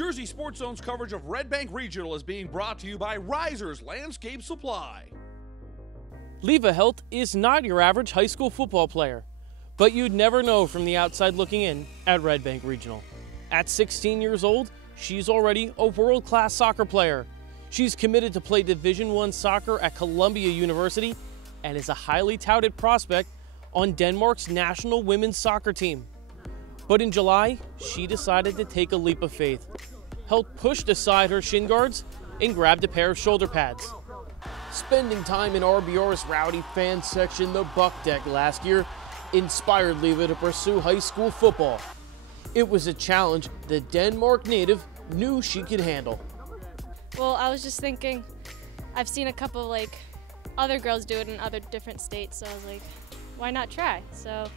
Jersey Sports Zone's coverage of Red Bank Regional is being brought to you by Risers Landscape Supply. Liva Health is not your average high school football player, but you'd never know from the outside looking in at Red Bank Regional. At 16 years old, she's already a world-class soccer player. She's committed to play Division I soccer at Columbia University and is a highly touted prospect on Denmark's national women's soccer team. But in July, she decided to take a leap of faith. Health pushed aside her shin guards and grabbed a pair of shoulder pads. Spending time in RBR's rowdy fan section, the Buck Deck, last year inspired Liva to pursue high school football. It was a challenge the Denmark native knew she could handle. Well, I was just thinking, I've seen a couple other girls do it in other different states, so I was like, why not try? So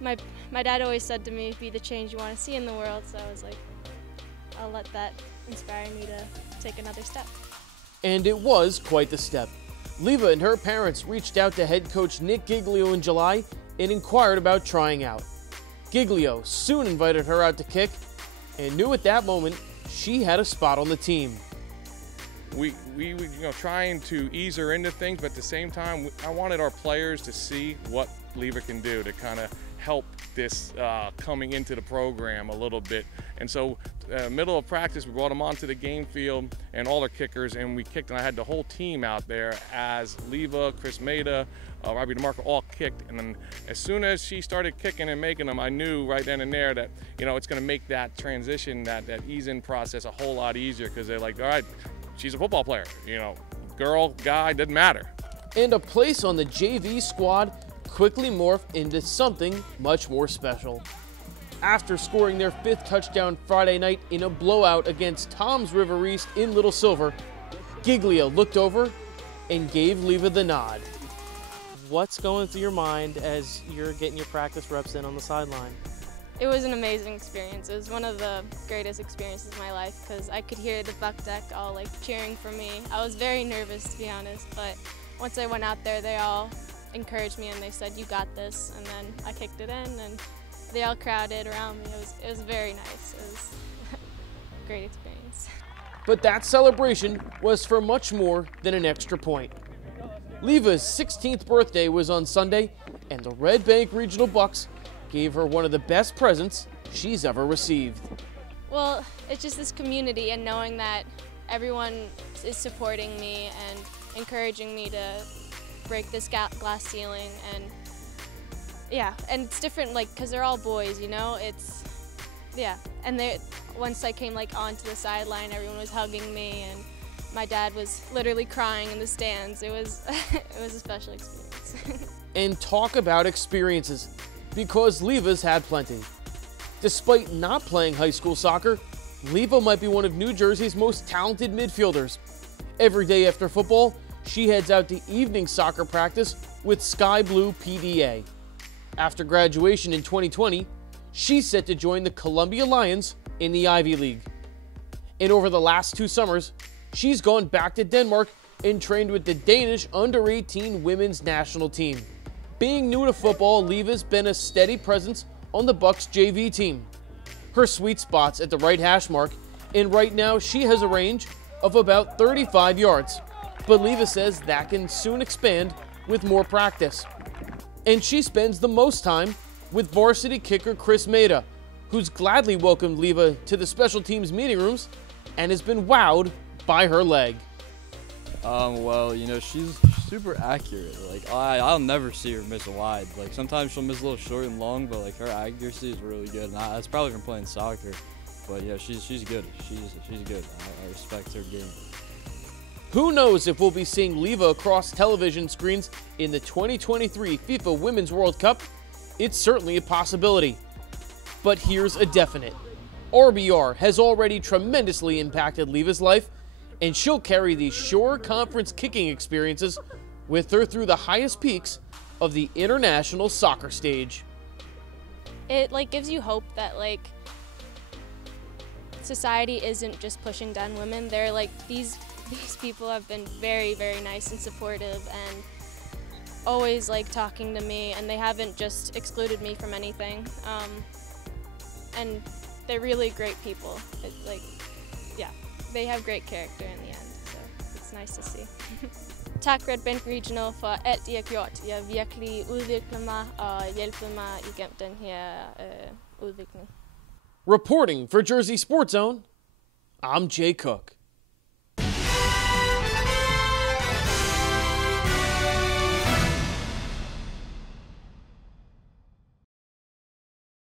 my dad always said to me, be the change you want to see in the world, so I was like, I'll let that inspire me to take another step. And it was quite the step. Liva and her parents reached out to head coach Nick Giglio in July and inquired about trying out. Giglio soon invited her out to kick and knew at that moment she had a spot on the team. We trying to ease her into things, but at the same time, I wanted our players to see what Liva can do to kind of help this coming into the program a little bit. And so middle of practice, we brought them onto the game field and all our kickers, and we kicked, and I had the whole team out there as Liva, Chris Maida, Robbie DeMarco all kicked. And then as soon as she started kicking and making them, I knew right then and there that, it's going to make that transition, that ease-in process a whole lot easier, because they're like, all right, she's a football player, girl, guy, doesn't matter. And a place on the JV squad quickly morphed into something much more special. After scoring their 5th touchdown Friday night in a blowout against Toms River East in Little Silver, Giglio looked over and gave Liva the nod. What's going through your mind as you're getting your practice reps in on the sideline? It was an amazing experience. It was one of the greatest experiences of my life because I could hear the Buck Deck all cheering for me. I was very nervous, to be honest, but once I went out there, they all encouraged me and they said, you got this, and then I kicked it in and they all crowded around me. It was very nice. It was a great experience. But that celebration was for much more than an extra point. Liva's 16th birthday was on Sunday, and the Red Bank Regional Bucks gave her one of the best presents she's ever received. Well, it's just this community and knowing that everyone is supporting me and encouraging me to break this glass ceiling, and yeah, and it's different because they're all boys, and once I came onto the sideline, everyone was hugging me and my dad was literally crying in the stands. It was it was a special experience. And talk about experiences, because Liva's had plenty. Despite not playing high school soccer, Liva might be one of New Jersey's most talented midfielders. Every day after football, she heads out to evening soccer practice with Sky Blue PDA. After graduation in 2020, she's set to join the Columbia Lions in the Ivy League. And over the last 2 summers, she's gone back to Denmark and trained with the Danish under-18 women's national team. Being new to football, Liva's been a steady presence on the Bucks JV team. Her sweet spot's at the right hash mark, and right now she has a range of about 35 yards. But Liva says that can soon expand with more practice. And she spends the most time with varsity kicker Chris Maida, who's gladly welcomed Liva to the special teams meeting rooms and has been wowed by her leg. Well, she's super accurate. I'll never see her miss a wide. Sometimes she'll miss a little short and long, but her accuracy is really good. And that's probably from playing soccer. But yeah, she's good. She's good. I respect her game. Who knows if we'll be seeing Liva across television screens in the 2023 FIFA Women's World Cup? It's certainly a possibility. But here's a definite. RBR has already tremendously impacted Liva's life, and she'll carry these Shore Conference kicking experiences with her through the highest peaks of the international soccer stage. It gives you hope that society isn't just pushing down women. They're these people have been very, very nice and supportive and always talking to me, and they haven't just excluded me from anything. And they're really great people. Yeah, they have great character in the end, so it's nice to see. Tack Red Bank Regional for alt I har gjort. Jeg virkelig udvikler mig og hjælper mig igennem den her udvikling. Reporting for Jersey Sports Zone, I'm Jay Cook.